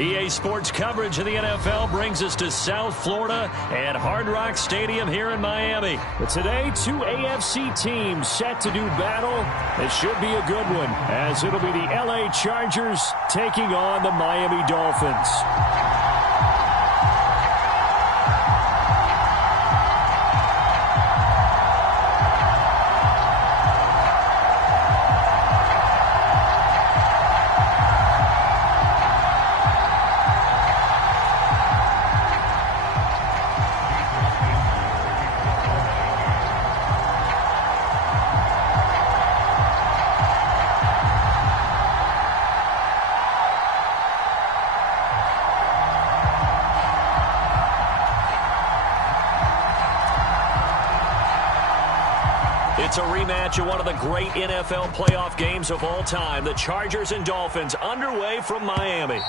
EA Sports coverage of the NFL brings us to South Florida and Hard Rock Stadium here in Miami. But today, two AFC teams set to do battle. It should be a good one, as it'll be the LA Chargers taking on the Miami Dolphins. It's a rematch of one of the great NFL playoff games of all time. The Chargers and Dolphins underway from Miami.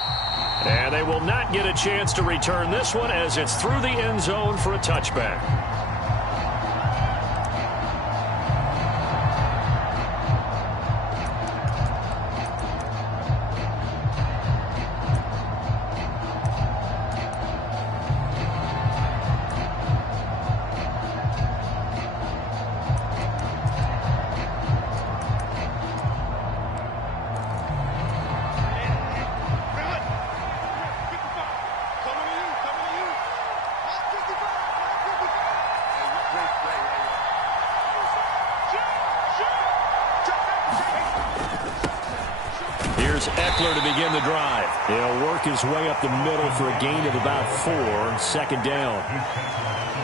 And they will not get a chance to return this one as it's through the end zone for a touchback. Eckler to begin the drive. He'll work his way up the middle for a gain of about 4, second down.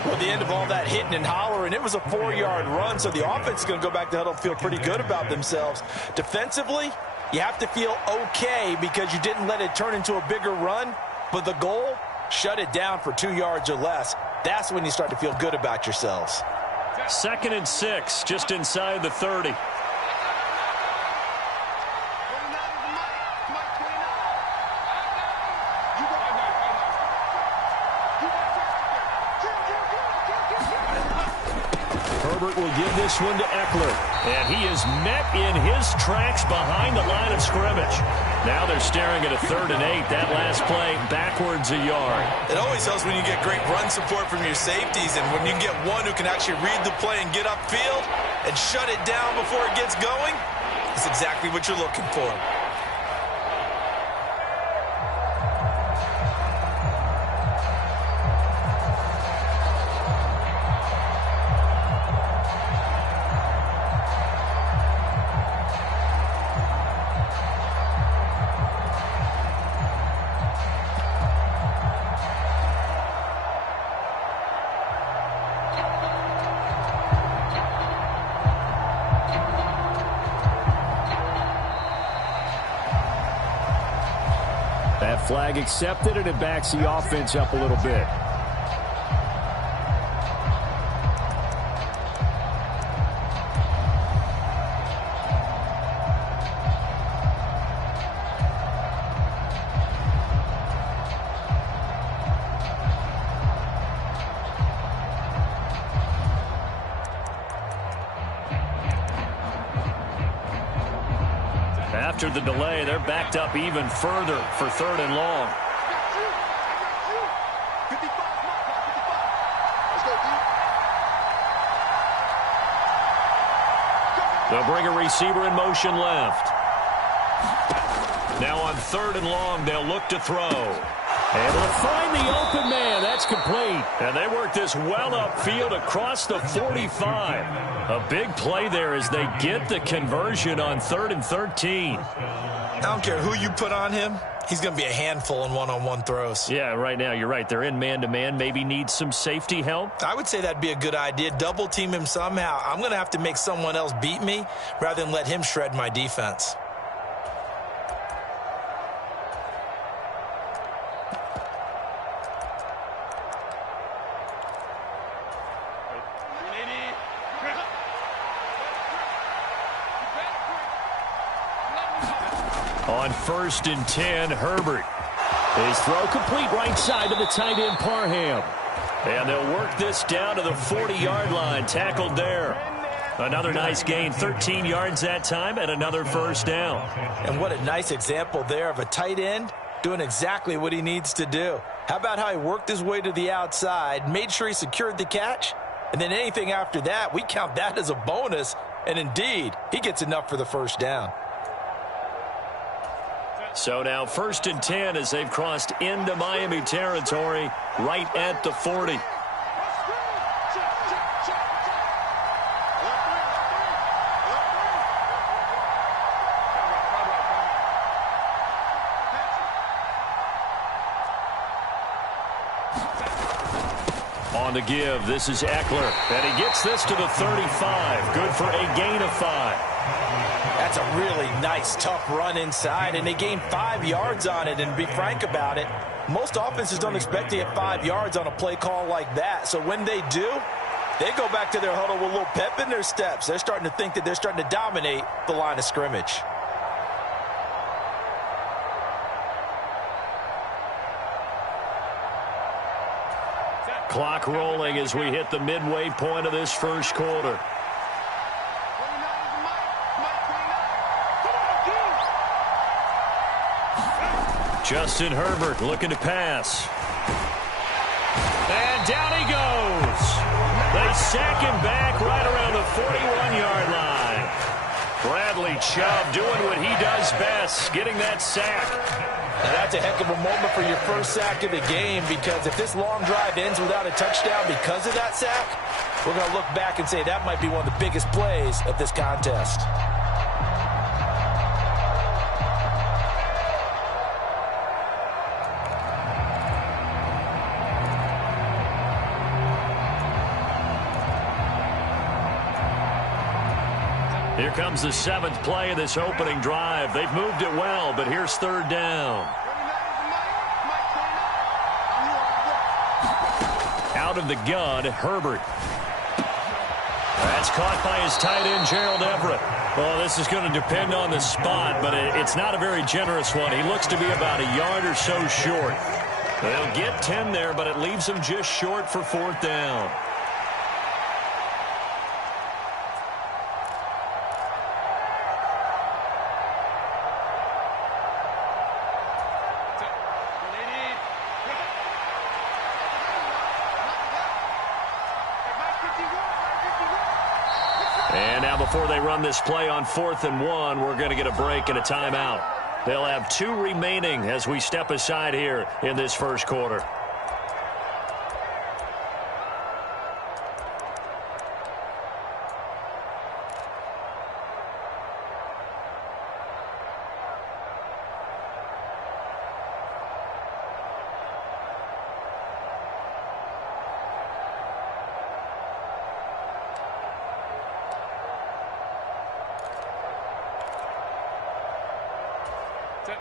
Well, at the end of all that hitting and hollering, it was a 4-yard run, so the offense is going to go back to huddle and feel pretty good about themselves. Defensively, you have to feel okay because you didn't let it turn into a bigger run, but the goal, shut it down for 2 yards or less. That's when you start to feel good about yourselves. 2nd and 6, just inside the 30. Herbert will give this one to Eckler. And he is met in his tracks behind the line of scrimmage. Now they're staring at a 3rd and 8. That last play backwards a yard. It always helps when you get great run support from your safeties, and when you get one who can actually read the play and get upfield and shut it down before it gets going, it's exactly what you're looking for. That flag accepted, and it backs the offense up a little bit. After the delay, they're backed up even further for 3rd and long. They'll bring a receiver in motion left. Now on 3rd and long, they'll look to throw. And they'll find the open man. That's complete. And they work this well upfield across the 45. A big play there as they get the conversion on 3rd and 13. I don't care who you put on him. He's going to be a handful in one-on-one throws. Yeah, right now, you're right. They're in man-to-man. Maybe need some safety help. I would say that'd be a good idea. Double team him somehow. I'm going to have to make someone else beat me rather than let him shred my defense. On 1st and 10, Herbert. His throw complete right side to the tight end, Parham. And they'll work this down to the 40-yard line. Tackled there. Another nice gain, 13 yards that time, and another first down. And what a nice example there of a tight end doing exactly what he needs to do. How about how he worked his way to the outside, made sure he secured the catch, and then anything after that, we count that as a bonus, and indeed, he gets enough for the first down. So now 1st and 10 as they've crossed into Miami territory right at the 40. On the give, this is Eckler, and he gets this to the 35. Good for a gain of 5. That's a really nice, tough run inside, and they gained 5 yards on it. And to be frank about it, most offenses don't expect to get 5 yards on a play call like that. So when they do, they go back to their huddle with a little pep in their steps. They're starting to think that they're starting to dominate the line of scrimmage. Clock rolling as we hit the midway point of this first quarter. Justin Herbert looking to pass. And down he goes. They sack him back right around the 41-yard line. Bradley Chubb doing what he does best, getting that sack. And that's a heck of a moment for your first sack of the game, because if this long drive ends without a touchdown because of that sack, we're going to look back and say that might be one of the biggest plays of this contest. Here comes the 7th play of this opening drive. They've moved it well, but here's 3rd down. Out of the gun, Herbert. That's caught by his tight end, Gerald Everett. Well, this is going to depend on the spot, but it's not a very generous one. He looks to be about a yard or so short. They'll get 10 there, but it leaves him just short for 4th down. And now before they run this play on 4th and 1, we're going to get a break and a timeout. They'll have 2 remaining as we step aside here in this first quarter.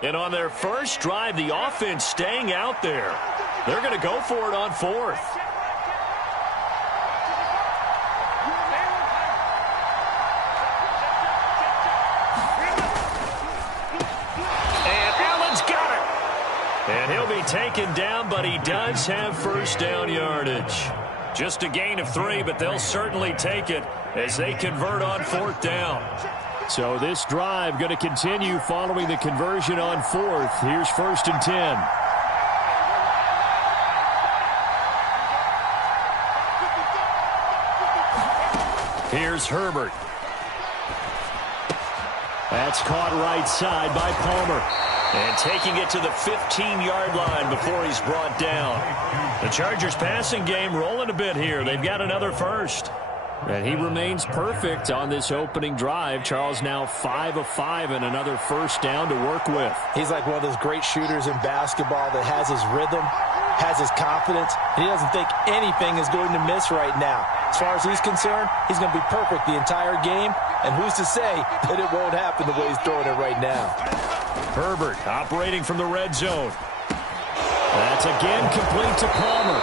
And on their first drive, the offense staying out there. They're going to go for it on 4th. And Allen's got it. And he'll be taken down, but he does have first down yardage. Just a gain of 3, but they'll certainly take it as they convert on 4th down. So this drive going to continue following the conversion on 4th. Here's 1st and 10. Here's Herbert. That's caught right side by Palmer. And taking it to the 15-yard line before he's brought down. The Chargers passing game rolling a bit here. They've got another first. And he remains perfect on this opening drive. Charles now 5 of 5 and another first down to work with. He's like one of those great shooters in basketball that has his rhythm, has his confidence, and he doesn't think anything is going to miss right now. As far as he's concerned, he's going to be perfect the entire game, and who's to say that it won't happen the way he's throwing it right now. Herbert operating from the red zone. That's again complete to Palmer.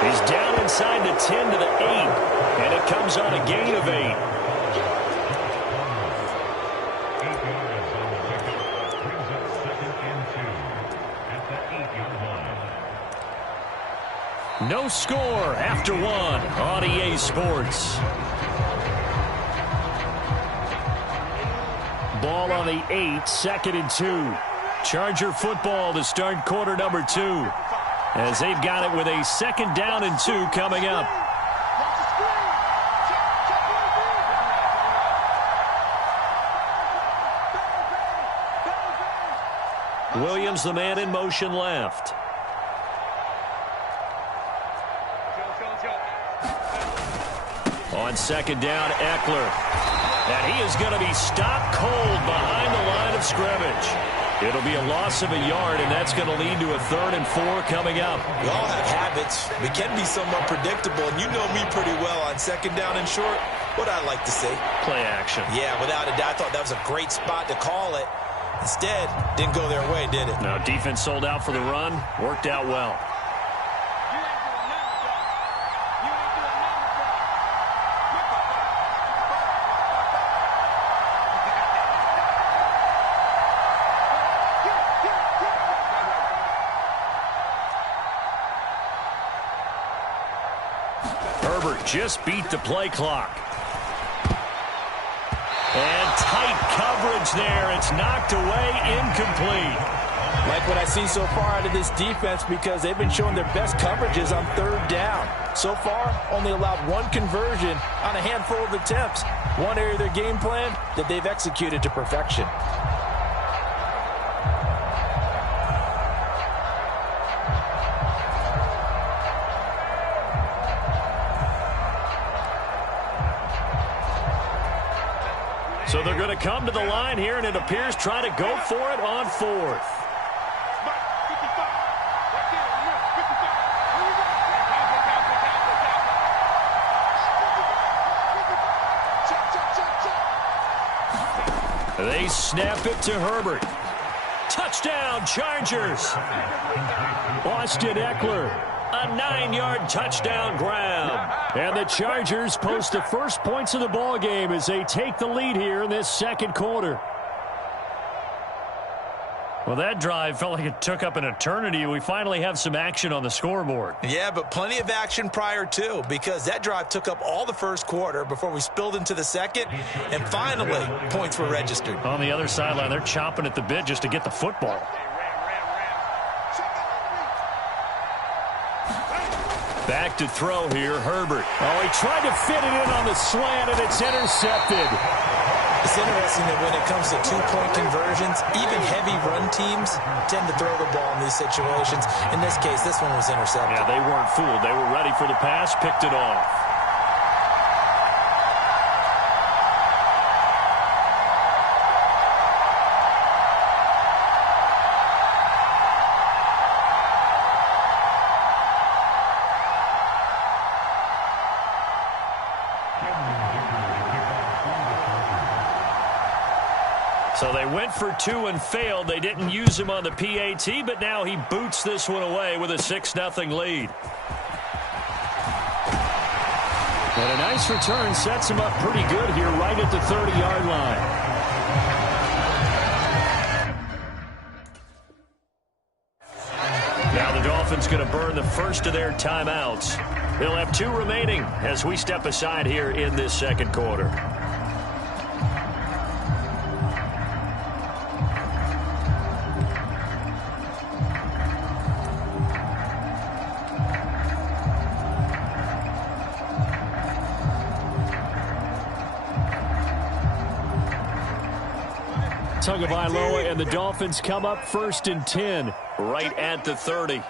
He's down inside the 10 to the 8, and it comes on a gain of 8. No score after 1 on EA Sports. Ball on the 8, 2nd and 2. Charger football to start quarter number 2. As they've got it with a 2nd down and 2 coming up. Williams, the man in motion left. On 2nd down, Eckler. And he is going to be stopped cold behind the line of scrimmage. It'll be a loss of a yard, and that's going to lead to a 3rd and 4 coming up. We all have habits. We can be somewhat predictable, and you know me pretty well on 2nd down and short. What I like to say? Play action. Yeah, without a doubt. I thought that was a great spot to call it. Instead, didn't go their way, did it? No, defense sold out for the run. Worked out well. Herbert just beat the play clock. And tight coverage there. It's knocked away, incomplete. Like what I've seen so far out of this defense, because they've been showing their best coverages on 3rd down. So far, only allowed 1 conversion on a handful of attempts. One area of their game plan that they've executed to perfection. So they're going to come to the line here, and it appears try to go for it on 4th. They snap it to Herbert. Touchdown, Chargers. Austin Eckler, a 9-yard touchdown grab. And the Chargers post the first points of the ball game as they take the lead here in this 2nd quarter. Well, that drive felt like it took up an eternity. We finally have some action on the scoreboard. Yeah, but plenty of action prior to, because that drive took up all the 1st quarter before we spilled into the 2nd, and finally, points were registered. On the other sideline, they're chomping at the bit just to get the football. Back to throw here, Herbert. Oh, he tried to fit it in on the slant, and it's intercepted. It's interesting that when it comes to 2-point conversions, even heavy run teams tend to throw the ball in these situations. In this case, this one was intercepted. Yeah, they weren't fooled. They were ready for the pass, picked it off. So they went for 2 and failed. They didn't use him on the PAT, but now he boots this one away with a 6-0 lead. And a nice return sets him up pretty good here right at the 30-yard line. Now the Dolphins going to burn the first of their timeouts. They'll have 2 remaining as we step aside here in this 2nd quarter. Tagovailoa and the Dolphins come up 1st and 10 right at the 30.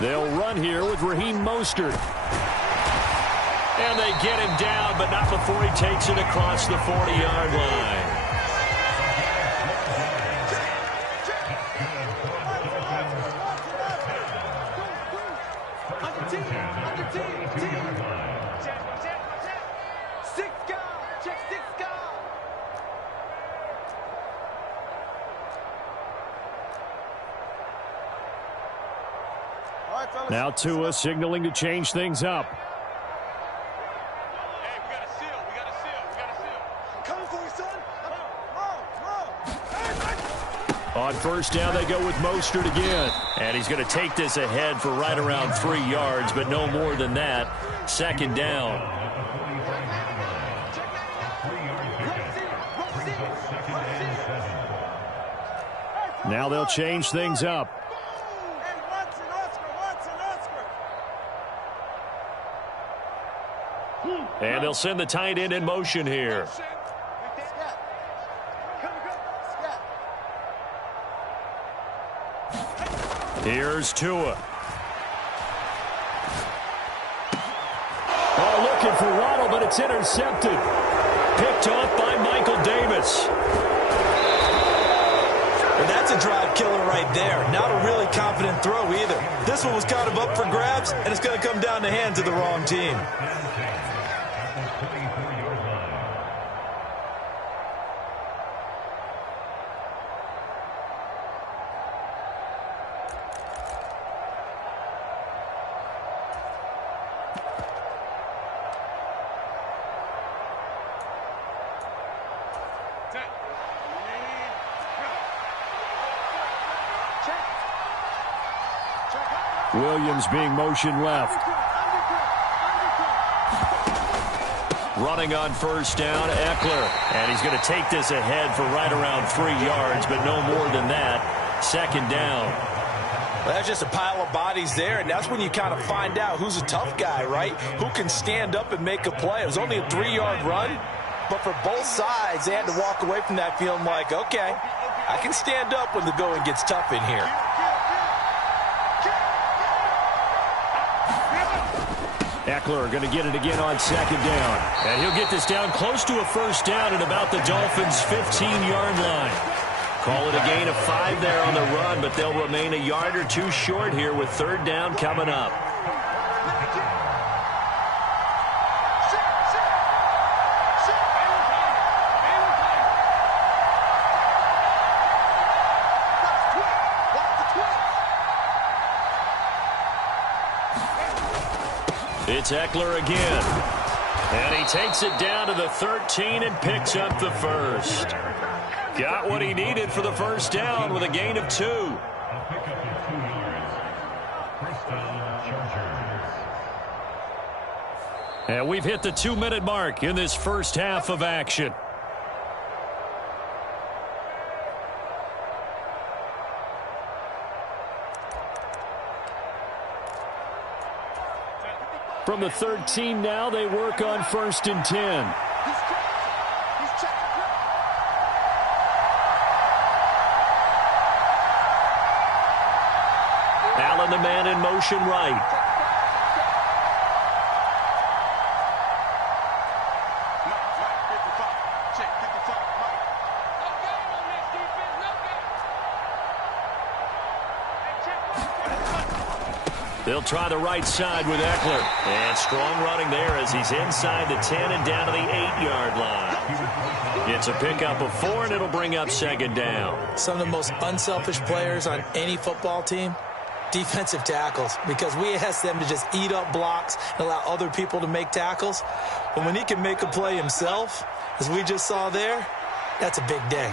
They'll run here with Raheem Mostert. And they get him down, but not before he takes it across the 40-yard line. Now Tua signaling to change things up. Hey, we got a seal. We got a seal. We got a seal. I'm coming for you, son. On 1st down, they go with Mostert again. And he's going to take this ahead for right around 3 yards, but no more than that. 2nd down. Now they'll change things up. And they'll send the tight end in motion here. Here's Tua. Oh, looking for Waddle, but it's intercepted. Picked off by Michael Davis. And that's a drive killer right there. Not a really confident throw either. This one was kind of up for grabs, and it's going to come down the hands of the wrong team. Williams being motioned left. Running on first down, Eckler. And he's going to take this ahead for right around 3 yards, but no more than that. Second down. Well, that's just a pile of bodies there, and that's when you kind of find out who's a tough guy, right? Who can stand up and make a play. It was only a 3-yard run, but for both sides, they had to walk away from that feeling like, okay, I can stand up when the going gets tough in here. Eckler going to get it again on second down. And he'll get this down close to a first down at about the Dolphins' 15-yard line. Call it a gain of 5 there on the run, but they'll remain a yard or two short here with third down coming up. It's Eckler again. And he takes it down to the 13 and picks up the first. Got what he needed for the first down with a gain of 2. And we've hit the 2-minute mark in this first half of action. From the 13 now, they work on 1st and 10. Allen, the man in motion right. They'll try the right side with Eckler. And strong running there as he's inside the 10 and down to the 8-yard line. It's a pickup of 4, and it'll bring up second down. Some of the most unselfish players on any football team, defensive tackles, because we ask them to just eat up blocks and allow other people to make tackles. But when he can make a play himself, as we just saw there, that's a big day.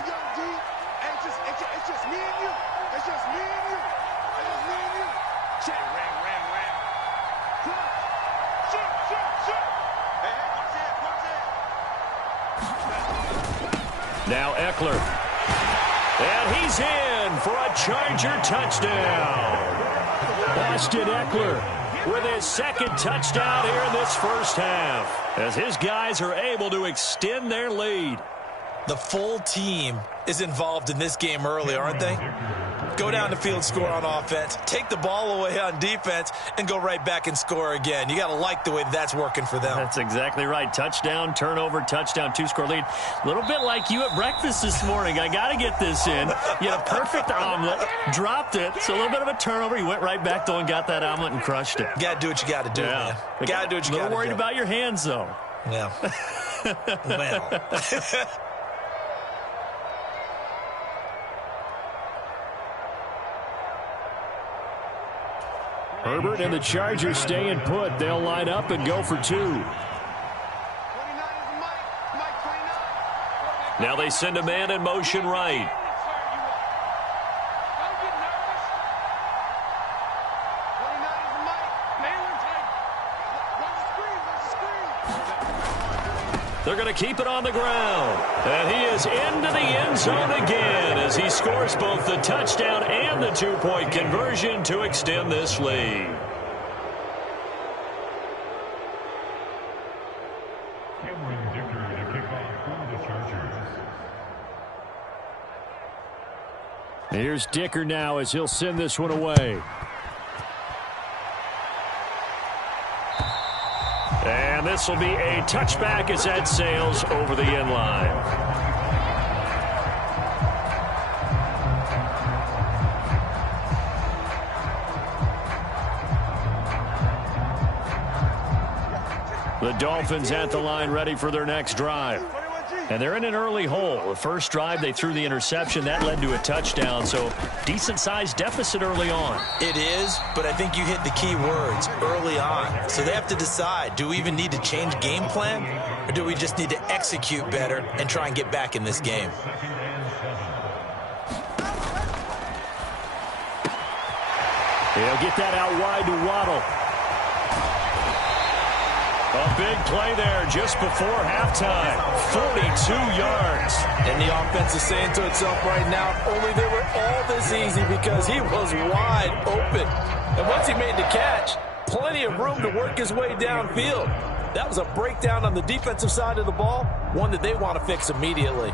Now Eckler. And he's in for a Charger touchdown. Austin Eckler with his second touchdown here in this first half, as his guys are able to extend their lead. The full team is involved in this game early, aren't they? Go down the field, score on offense, take the ball away on defense, and go right back and score again. You got to like the way that's working for them. That's exactly right. Touchdown, turnover, touchdown, 2-score lead. A little bit like you at breakfast this morning. I got to get this in. You had a perfect omelet, dropped it, so a little bit of a turnover. You went right back, though, and got that omelet and crushed it. You got to do what you got to do, man. You got to do what you got to do. A little worried about your hands, though. Yeah. Well. Herbert and the Chargers staying put. They'll line up and go for 2. Now they send a man in motion right. They're going to keep it on the ground. And he is into the end zone again as he scores both the touchdown and the two-point conversion to extend this lead. Here's Dicker now as he'll send this one away. And this will be a touchback as that sails over the end line. The Dolphins at the line ready for their next drive. And they're in an early hole. The first drive, they threw the interception. That led to a touchdown, so decent-sized deficit early on. It is, but I think you hit the key words, early on. So they have to decide, do we even need to change game plan, or do we just need to execute better and try and get back in this game? He'll get that out wide to Waddle. A big play there just before halftime. 42 yards. And the offense is saying to itself right now, only they were all this easy because he was wide open. And once he made the catch, plenty of room to work his way downfield. That was a breakdown on the defensive side of the ball, one that they want to fix immediately.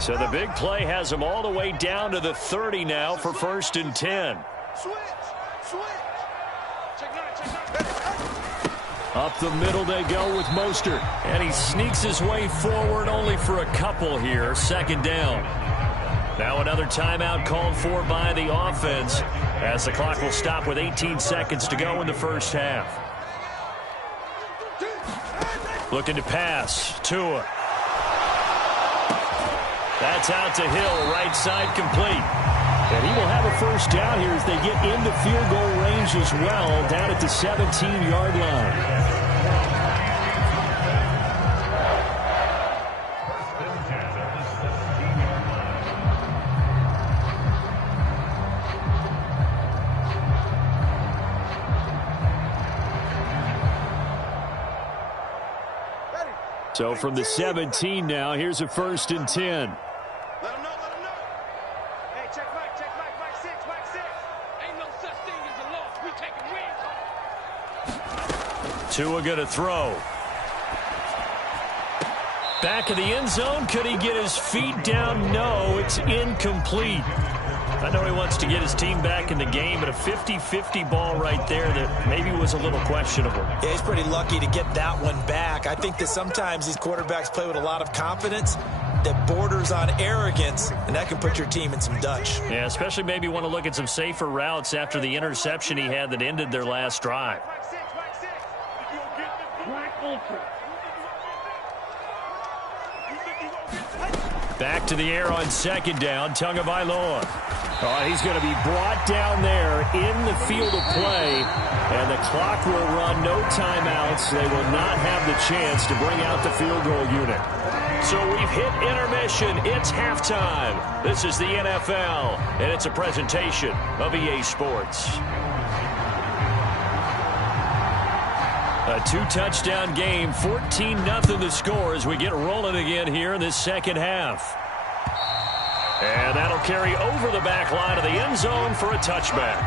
So the big play has him all the way down to the 30 now for 1st and 10. Up the middle they go with Mostert. And he sneaks his way forward only for a couple here. 2nd down. Now another timeout called for by the offense as the clock will stop with 18 seconds to go in the first half. Looking to pass. Tua. That's out to Hill. Right side complete. And he will have a first down here as they get into field goal range as well, down at the 17-yard line. So from the 17 now, here's a 1st and 10. Let him know. Hey, check Mike 6. Ain't no such thing as a loss. We taking wins. Tua gonna throw. Back of the end zone. Could he get his feet down? No, it's incomplete. I know he wants to get his team back in the game, but a 50-50 ball right there that maybe was a little questionable. Yeah, he's pretty lucky to get that one back. I think that sometimes these quarterbacks play with a lot of confidence that borders on arrogance, and that can put your team in some Dutch. Yeah, especially maybe want to look at some safer routes after the interception he had that ended their last drive. Mike 6. You gonna get this black ultra. Back to the air on 2nd down. Tagovailoa. He's going to be brought down there in the field of play, and the clock will run. No timeouts. They will not have the chance to bring out the field goal unit. So we've hit intermission. It's halftime. This is the NFL, and it's a presentation of EA Sports. A 2-touchdown game, 14-0 the score as we get rolling again here in this second half. And that'll carry over the back line of the end zone for a touchback.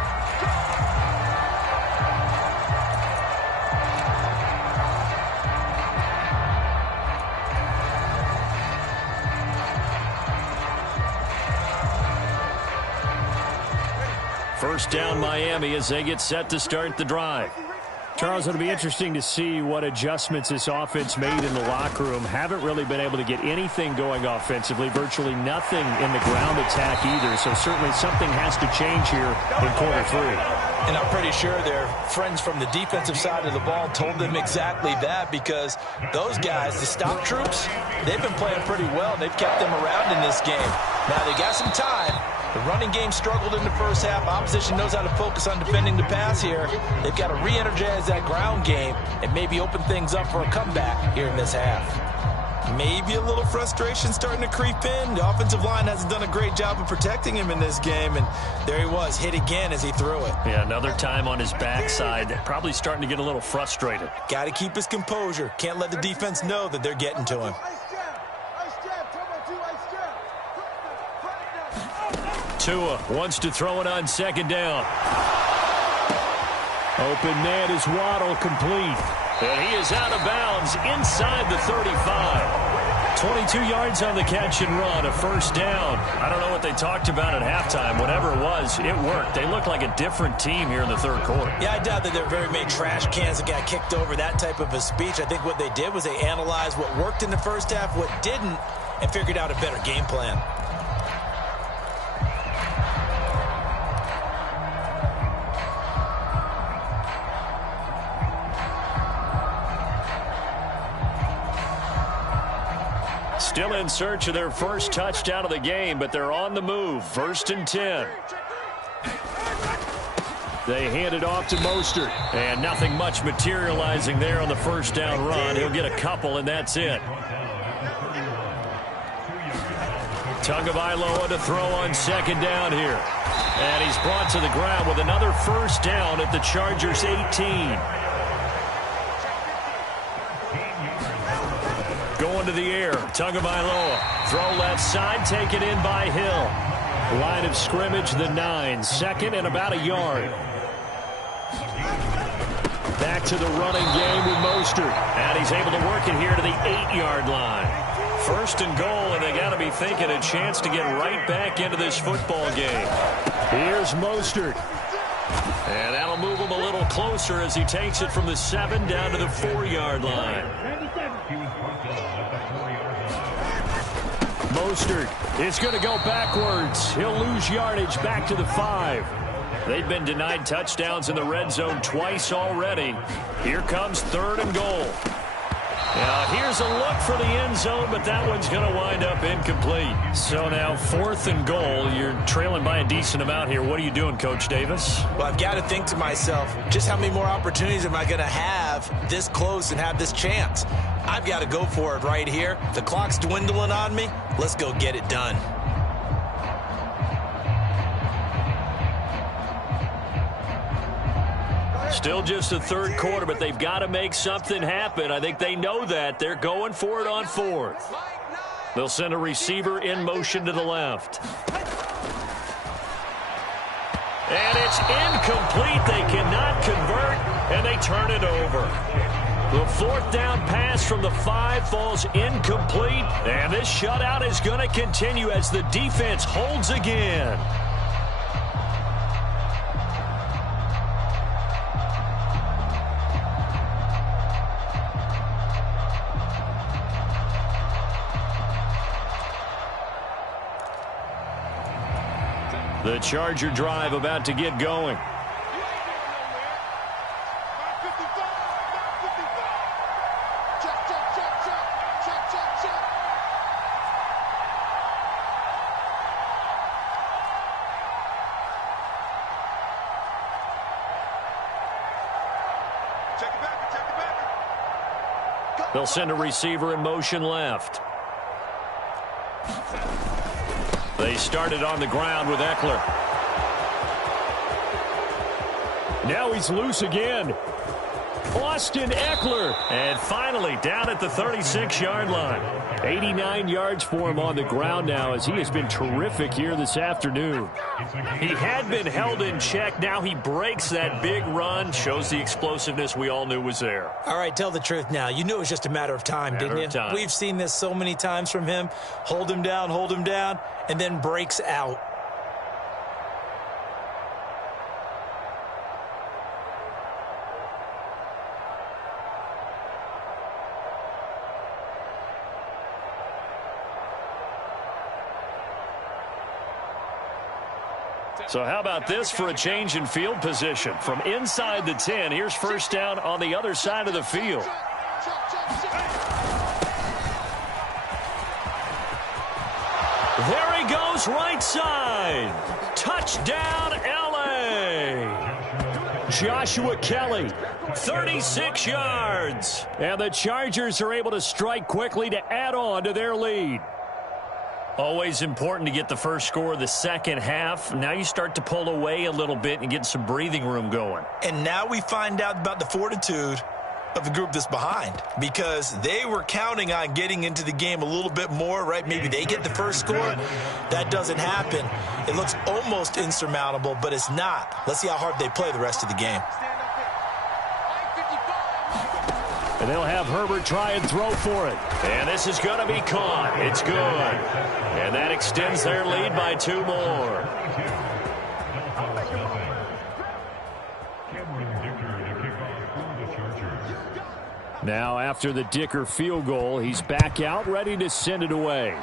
First down Miami as they get set to start the drive. Charles, it'll be interesting to see what adjustments this offense made in the locker room. Haven't really been able to get anything going offensively, virtually nothing in the ground attack either. So certainly something has to change here in quarter 3. And I'm pretty sure their friends from the defensive side of the ball told them exactly that, because those guys, the stop troops, they've been playing pretty well. They've kept them around in this game. Now they got some time. The running game struggled in the first half. Opposition knows how to focus on defending the pass here. They've got to re-energize that ground game and maybe open things up for a comeback here in this half. Maybe a little frustration starting to creep in. The offensive line hasn't done a great job of protecting him in this game, and there he was, hit again as he threw it. Yeah, another time on his backside, probably starting to get a little frustrated. Got to keep his composure. Can't let the defense know that they're getting to him. Tua wants to throw it on second down. Open man is Waddle, complete. And he is out of bounds inside the 35. 22 yards on the catch and run, a first down. I don't know what they talked about at halftime. Whatever it was, it worked. They looked like a different team here in the third quarter. Yeah, I doubt that there were very many trash cans that got kicked over, that type of a speech. I think what they did was they analyzed what worked in the first half, what didn't, and figured out a better game plan. Still in search of their first touchdown of the game, but they're on the move. 1st and 10. They hand it off to Mostert. And nothing much materializing there on the first down run. He'll get a couple, and that's it. Tagovailoa to throw on second down here. And he's brought to the ground with another first down at the Chargers' 18. Going to the air, Tagovailoa. Throw left side, taken in by Hill. Line of scrimmage, the 9. Second and about a yard. Back to the running game with Mostert. And he's able to work it here to the 8-yard line. 1st and goal, and they got to be thinking a chance to get right back into this football game. Here's Mostert. And that'll move him a little closer as he takes it from the 7 down to the 4-yard line. Mostert is going to go backwards. He'll lose yardage back to the 5. They've been denied touchdowns in the red zone twice already. Here comes 3rd and goal. Now here's a look for the end zone, but that one's going to wind up incomplete. So now 4th and goal. You're trailing by a decent amount here. What are you doing, Coach Davis? Well, I've got to think to myself, just how many more opportunities am I going to have this close and have this chance? I've got to go for it right here. The clock's dwindling on me. Let's go get it done. Still just the third quarter, but they've got to make something happen. I think they know that. They're going for it on 4th. They'll send a receiver in motion to the left. And it's incomplete. They cannot convert, and they turn it over. The 4th down pass from the 5 falls incomplete, and this shutout is going to continue as the defense holds again. The Charger drive about to get going. They'll send a receiver in motion left. They started on the ground with Eckler. Now he's loose again. Austin Eckler. And finally down at the 36-yard line. 89 yards for him on the ground now as he has been terrific here this afternoon. He had been held in check. Now he breaks that big run. Shows the explosiveness we all knew was there. All right, tell the truth now. You knew it was just a matter of time, didn't you? We've seen this so many times from him. Hold him down, and then breaks out. So how about this for a change in field position? From inside the 10, here's first down on the other side of the field. There he goes, right side. Touchdown, L.A. Joshua Kelly, 36 yards. And the Chargers are able to strike quickly to add on to their lead. Always important to get the first score of the second half. Now you start to pull away a little bit and get some breathing room going. And now we find out about the fortitude of the group that's behind, because they were counting on getting into the game a little bit more, right? Maybe they get the first score. That doesn't happen. It looks almost insurmountable, but it's not. Let's see how hard they play the rest of the game. And they'll have Herbert try and throw for it. And this is going to be caught. It's good. And that extends their lead by 2 more. Now, after the Dicker field goal, he's back out, ready to send it away.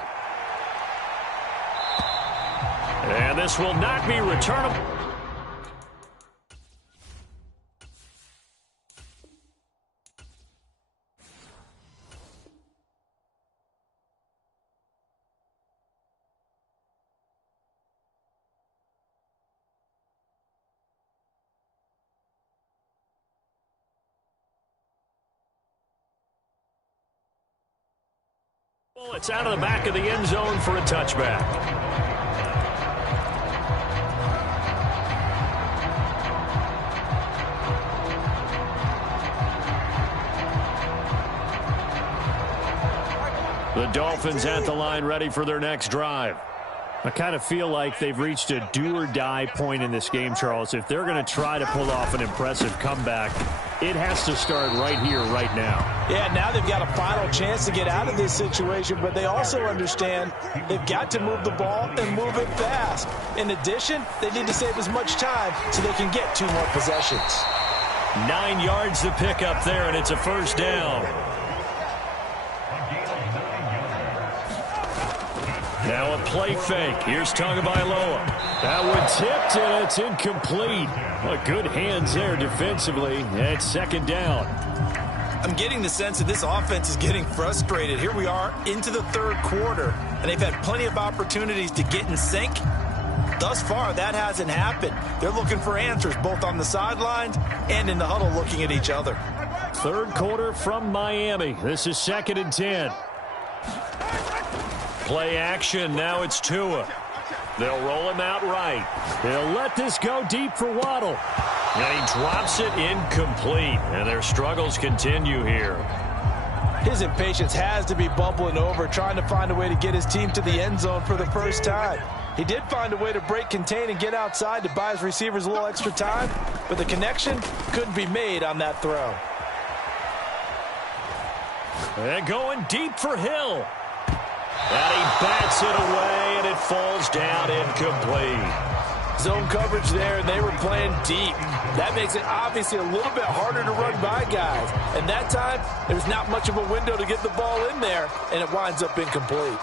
And this will not be returnable. It's out of the back of the end zone for a touchback. The Dolphins at the line, ready for their next drive. I kind of feel like they've reached a do-or-die point in this game, Charles. If they're going to try to pull off an impressive comeback, it has to start right here, right now. Yeah, now they've got a final chance to get out of this situation, but they also understand they've got to move the ball and move it fast. In addition, they need to save as much time so they can get 2 more possessions. 9 yards to pick up there, and it's a first down. Now a play fake. Here's Tagovailoa. That one tipped, and it's incomplete. Well, good hands there defensively. It's second down. I'm getting the sense that this offense is getting frustrated. Here we are into the third quarter, and they've had plenty of opportunities to get in sync. Thus far, that hasn't happened. They're looking for answers both on the sidelines and in the huddle looking at each other. Third quarter from Miami. This is 2nd and 10. Play action. Now it's Tua. They'll roll him out right. They'll let this go deep for Waddle. And he drops it incomplete. And their struggles continue here. His impatience has to be bubbling over, trying to find a way to get his team to the end zone for the first time. He did find a way to break contain and get outside to buy his receivers a little extra time, but the connection couldn't be made on that throw. And going deep for Hill. And he bats it away, and it falls down incomplete. Zone coverage there, and they were playing deep. That makes it obviously a little bit harder to run by guys. And that time, there's not much of a window to get the ball in there, and it winds up incomplete.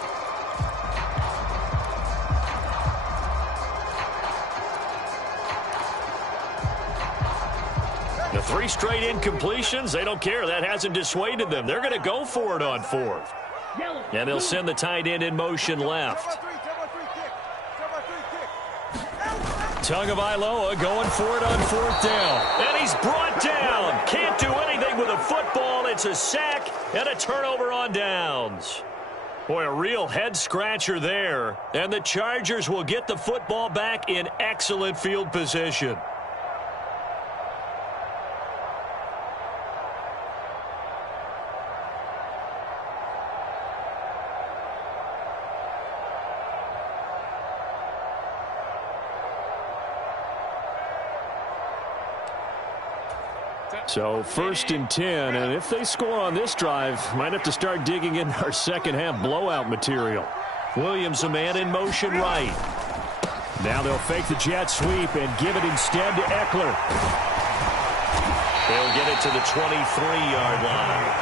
The 3 straight incompletions, they don't care. That hasn't dissuaded them. They're going to go for it on 4th. And they'll send the tight end in motion left. Tagovailoa going for it on 4th down. And he's brought down. Can't do anything with a football. It's a sack and a turnover on downs. Boy, a real head-scratcher there. And the Chargers will get the football back in excellent field position. So 1st and 10, and if they score on this drive, might have to start digging in our second half blowout material. Williams, a man in motion right. Now they'll fake the jet sweep and give it instead to Eckler. They'll get it to the 23-yard line.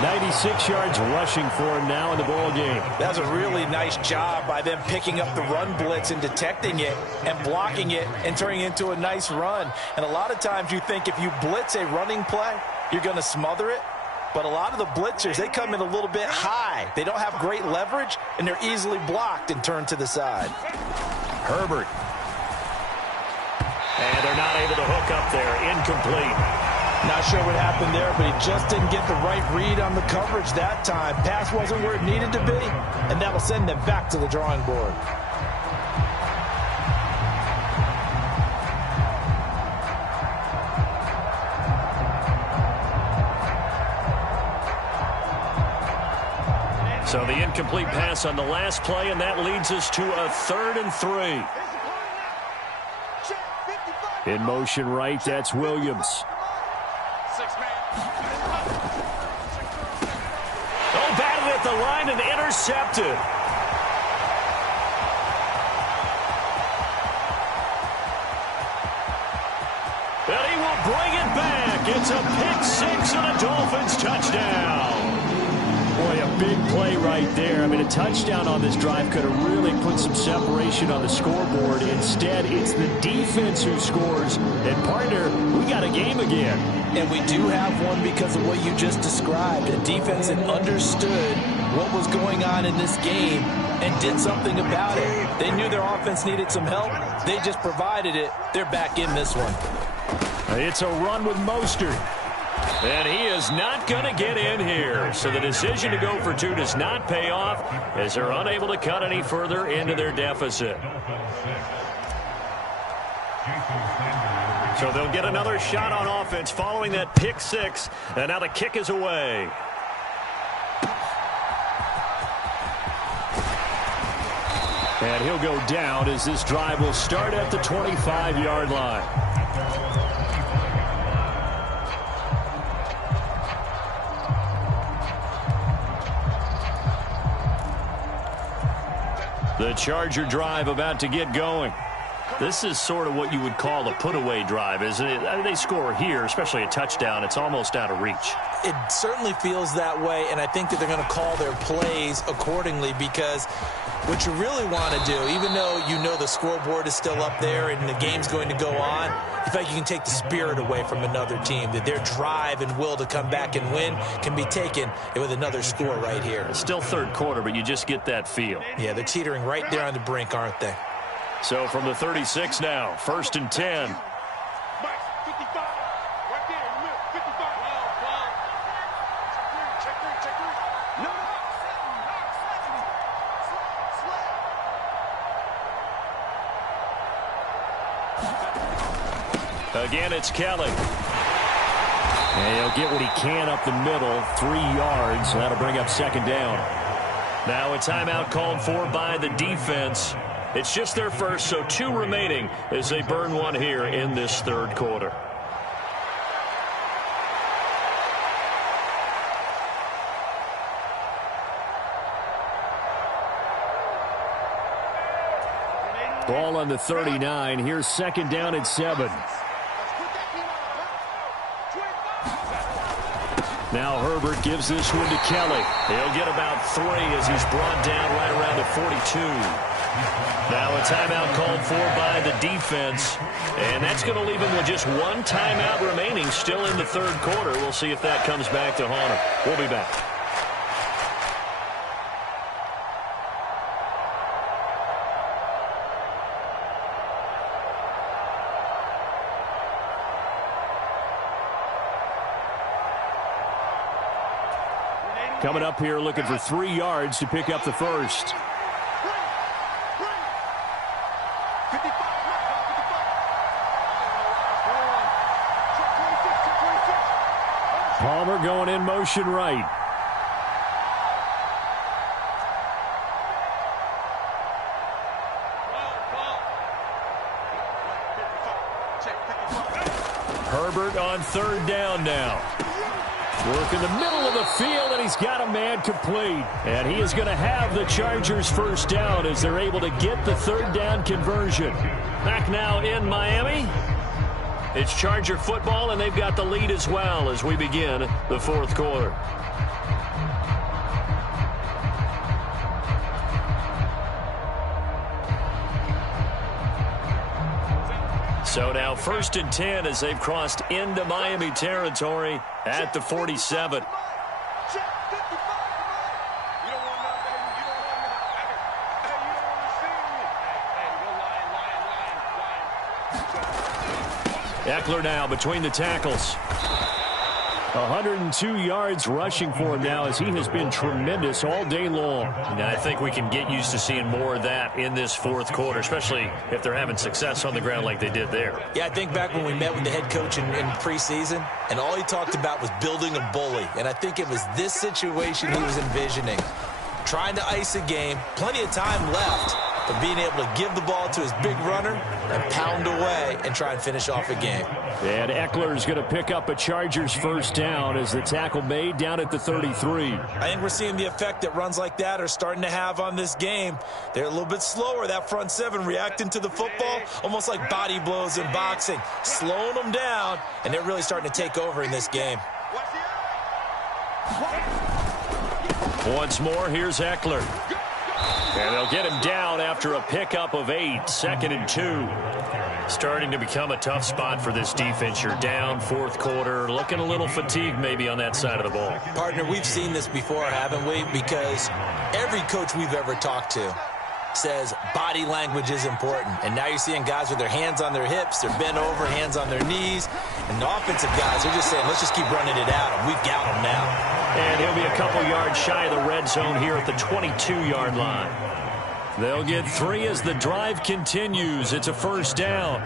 96 yards rushing for him now in the ball game. That's a really nice job by them picking up the run blitz and detecting it and blocking it and turning it into a nice run. And a lot of times you think if you blitz a running play, you're going to smother it. But a lot of the blitzers, they come in a little bit high. They don't have great leverage, and they're easily blocked and turned to the side. Herbert. And they're not able to hook up there. incomplete. Not sure what happened there, but he just didn't get the right read on the coverage that time. Pass wasn't where it needed to be, and that'll send them back to the drawing board. So the incomplete pass on the last play, and that leads us to a 3rd and 3. In motion right, that's Williams. Oh, batted at the line and intercepted. And he will bring it back. It's a pick-6 and a Dolphins touchdown. Boy, a big play right there. I mean, a touchdown on this drive could have really put some separation on the scoreboard. Instead, it's the defense who scores. And, partner, we got a game again. And we do have one because of what you just described. A defense that understood what was going on in this game and did something about it. They knew their offense needed some help. They just provided it. They're back in this one. It's a run with Mostert. And he is not going to get in here. So the decision to go for 2 does not pay off as they're unable to cut any further into their deficit. So they'll get another shot on offense following that pick-6. And now the kick is away. And he'll go down as this drive will start at the 25-yard line. The Charger drive about to get going. This is sort of what you would call a put-away drive, isn't it? They score here, especially a touchdown. It's almost out of reach. It certainly feels that way, and I think that they're going to call their plays accordingly because what you really want to do, even though you know the scoreboard is still up there and the game's going to go on, you feel like you can take the spirit away from another team, that their drive and will to come back and win can be taken with another score right here. It's still third quarter, but you just get that feel. Yeah, they're teetering right there on the brink, aren't they? So from the 36 now, 1st and 10. Again, it's Kelly. And he'll get what he can up the middle, 3 yards. That'll bring up 2nd down. Now a timeout called for by the defense. It's just their first, so 2 remaining as they burn one here in this 3rd quarter. Ball on the 39. Here's 2nd down and 7. Now Herbert gives this one to Kelly. He'll get about 3 as he's brought down right around the 42. Now a timeout called for by the defense. And that's going to leave him with just 1 timeout remaining still in the 3rd quarter. We'll see if that comes back to haunt him. We'll be back. Coming up here looking for 3 yards to pick up the first. Palmer going in motion right. Herbert on 3rd down now. Work in the middle of the field, and he's got a man complete. And he is going to have the Chargers first down as they're able to get the 3rd down conversion. Back now in Miami. It's Charger football, and they've got the lead as well as we begin the 4th quarter. So now 1st and 10 as they've crossed into Miami territory at the 47. Eckler now between the tackles. 102 yards rushing for him now as he has been tremendous all day long. And I think we can get used to seeing more of that in this fourth quarter, especially if they're having success on the ground like they did there. Yeah, I think back when we met with the head coach in preseason, and all he talked about was building a bully. And I think it was this situation he was envisioning. Trying to ice a game, plenty of time left, but being able to give the ball to his big runner and pound away and try and finish off a game. And Eckler is going to pick up a Chargers first down as the tackle made down at the 33. I think we're seeing the effect that runs like that are starting to have on this game. They're a little bit slower, that front seven, reacting to the football, almost like body blows in boxing, slowing them down, and they're really starting to take over in this game. Once more, here's Eckler. And they'll get him down after a pickup of 8, 2nd and 2. Starting to become a tough spot for this defense. You're down fourth quarter, looking a little fatigued maybe on that side of the ball. Partner, we've seen this before, haven't we? Because every coach we've ever talked to says body language is important. And now you're seeing guys with their hands on their hips, they're bent over, hands on their knees. And the offensive guys are just saying, let's just keep running it out, and we've got them now. And he'll be a couple yards shy of the red zone here at the 22-yard line. They'll get 3 as the drive continues. It's a first down.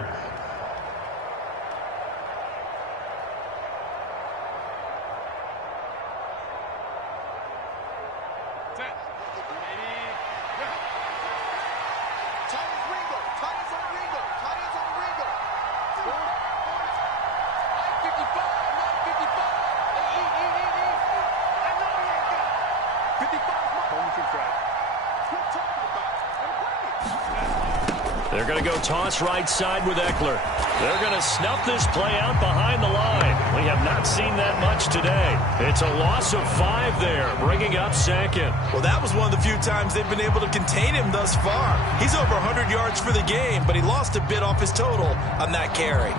They're going to go toss right side with Eckler. They're going to snuff this play out behind the line. We have not seen that much today. It's a loss of 5 there, bringing up 2nd. Well, that was one of the few times they've been able to contain him thus far. He's over 100 yards for the game, but he lost a bit off his total on that carry.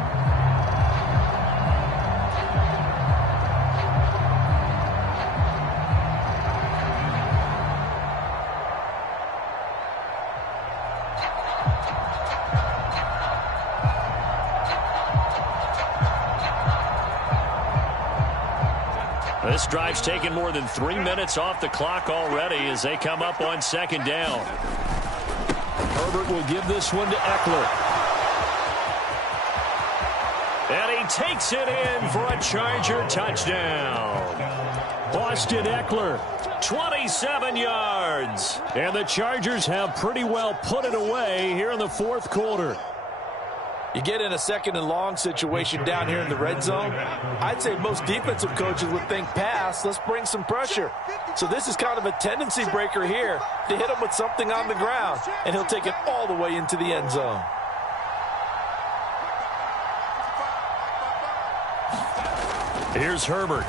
This drive's taken more than 3 minutes off the clock already as they come up on 2nd down. Herbert will give this one to Eckler. And he takes it in for a Charger touchdown. Austin Eckler, 27 yards. And the Chargers have pretty well put it away here in the fourth quarter. You get in a 2nd and long situation down here in the red zone, I'd say most defensive coaches would think pass, let's bring some pressure. So this is kind of a tendency breaker here to hit him with something on the ground, and he'll take it all the way into the end zone. Here's Herbert.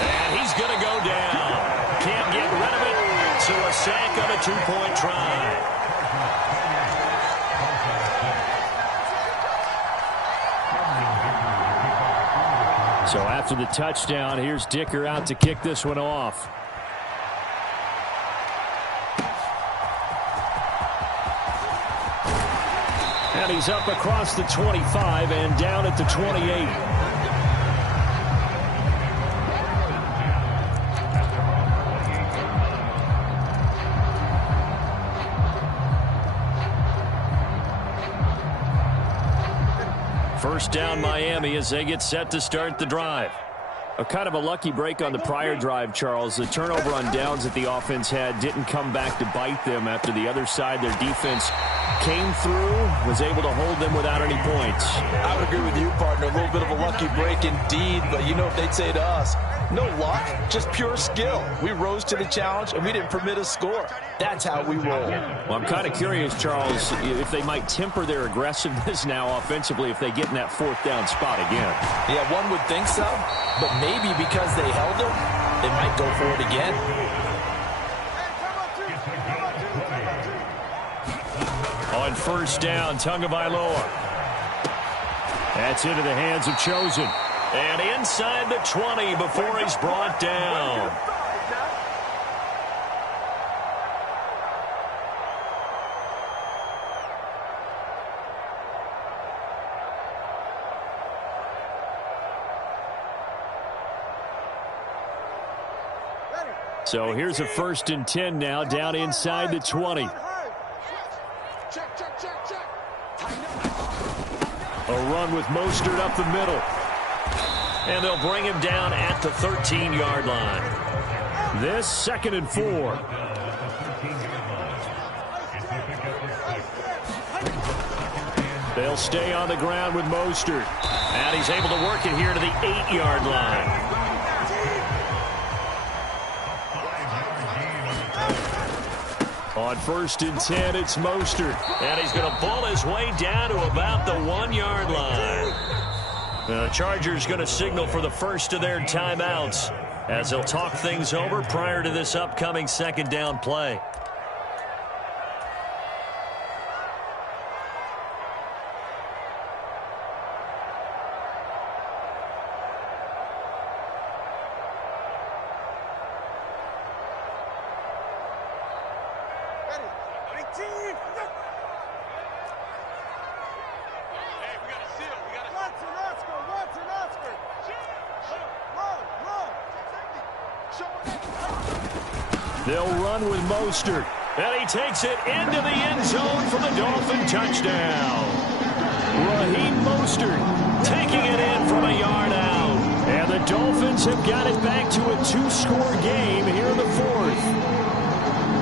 And he's going to go down. Can't get rid of it, so a sack on a 2-point try. So after the touchdown, here's Dicker out to kick this one off. And he's up across the 25 and down at the 28. First down Miami as they get set to start the drive. A kind of a lucky break on the prior drive, Charles. The turnover on downs that the offense had didn't come back to bite them after the other side. Their defense came through, was able to hold them without any points. I would agree with you, partner. A little bit of a lucky break indeed, but you know what they'd say to us? No luck, just pure skill. We rose to the challenge, and we didn't permit a score. That's how we roll. Well, I'm kind of curious, Charles, if they might temper their aggressiveness now offensively if they get in that 4th down spot again. Yeah, one would think so, but maybe because they held them, they might go for it again. On first down, Tagovailoa. That's into the hands of Chosen. And inside the 20 before he's brought down. So here's a 1st and 10 now, down inside the 20. A run with Mostert up the middle. And they'll bring him down at the 13-yard line. This 2nd and 4. They'll stay on the ground with Mostert. And he's able to work it here to the 8-yard line. On 1st and 10, it's Mostert. And he's going to pull his way down to about the 1-yard line. The Chargers going to signal for the first of their timeouts as they'll talk things over prior to this upcoming 2nd down play. They'll run with Mostert. And he takes it into the end zone for the Dolphin touchdown. Raheem Mostert taking it in from a yard out. And the Dolphins have got it back to a 2-score game here in the 4th.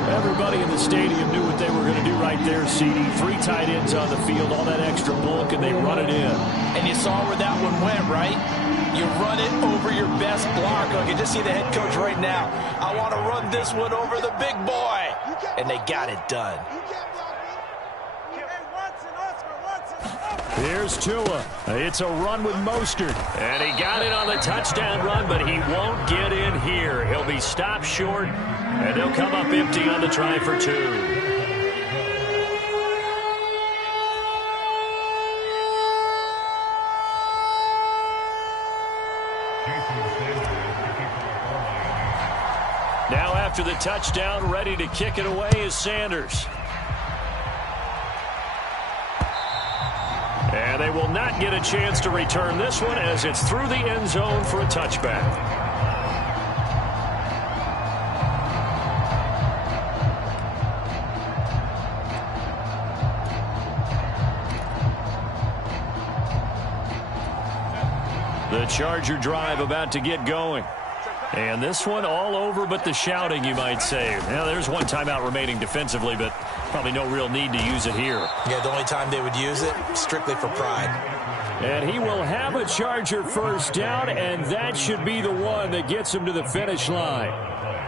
Everybody in the stadium knew what they were going to do right there, CD. 3 tight ends on the field, all that extra bulk, and they run it in. And you saw where that one went, right? You run it over your best blocker. I can just see the head coach right now. I want to run this one over the big boy. And they got it done. Here's Tua. It's a run with Mostert. And he got it on the touchdown run, but he won't get in here. He'll be stopped short, and they'll come up empty on the try for 2. Now after the touchdown, ready to kick it away is Sanders. And they will not get a chance to return this one as it's through the end zone for a touchback. The Charger drive about to get going. And this one all over but the shouting, you might say. Now, there's one timeout remaining defensively, but probably no real need to use it here. Yeah, the only time they would use it, strictly for pride. And he will have a Charger 1st down, and that should be the one that gets him to the finish line.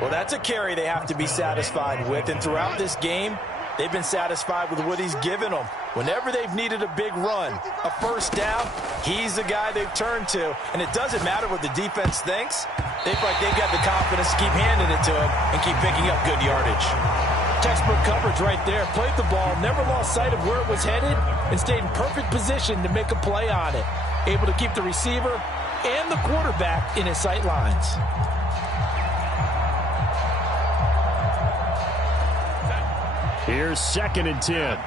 Well, that's a carry they have to be satisfied with. And throughout this game, they've been satisfied with what he's given them. Whenever they've needed a big run, a 1st down, he's the guy they've turned to. And it doesn't matter what the defense thinks. They feel like they've got the confidence to keep handing it to him and keep picking up good yardage. Textbook coverage right there. Played the ball, never lost sight of where it was headed, and stayed in perfect position to make a play on it. Able to keep the receiver and the quarterback in his sight lines. Here's 2nd and 10.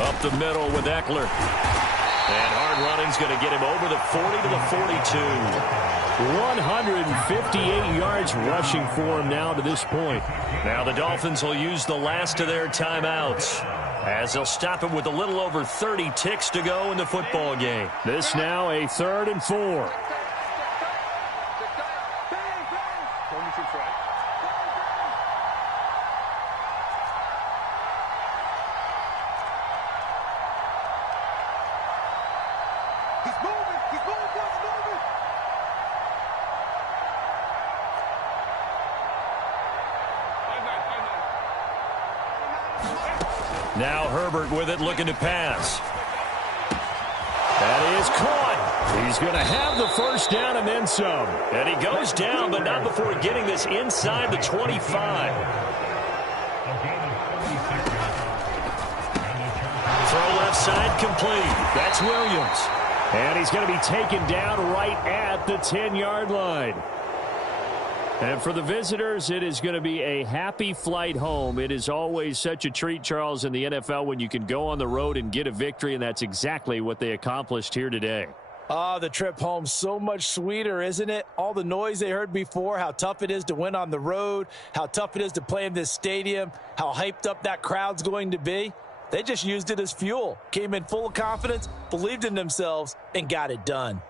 Up the middle with Eckler. And hard running's going to get him over the 40 to the 42. 158 yards rushing for him now to this point. Now the Dolphins will use the last of their timeouts as they'll stop him with a little over 30 ticks to go in the football game. This now a 3rd and 4. Now Herbert with it, looking to pass. That is caught. He's going to have the 1st down and then some. And he goes down, but not before getting this inside the 25. Throw left side complete. That's Williams. And he's going to be taken down right at the 10-yard line. And for the visitors, it is going to be a happy flight home. It is always such a treat, Charles, in the NFL when you can go on the road and get a victory, and that's exactly what they accomplished here today. The trip home, so much sweeter, isn't it? All the noise they heard before, how tough it is to win on the road, how tough it is to play in this stadium, how hyped up that crowd's going to be. They just used it as fuel, came in full of confidence, believed in themselves, and got it done.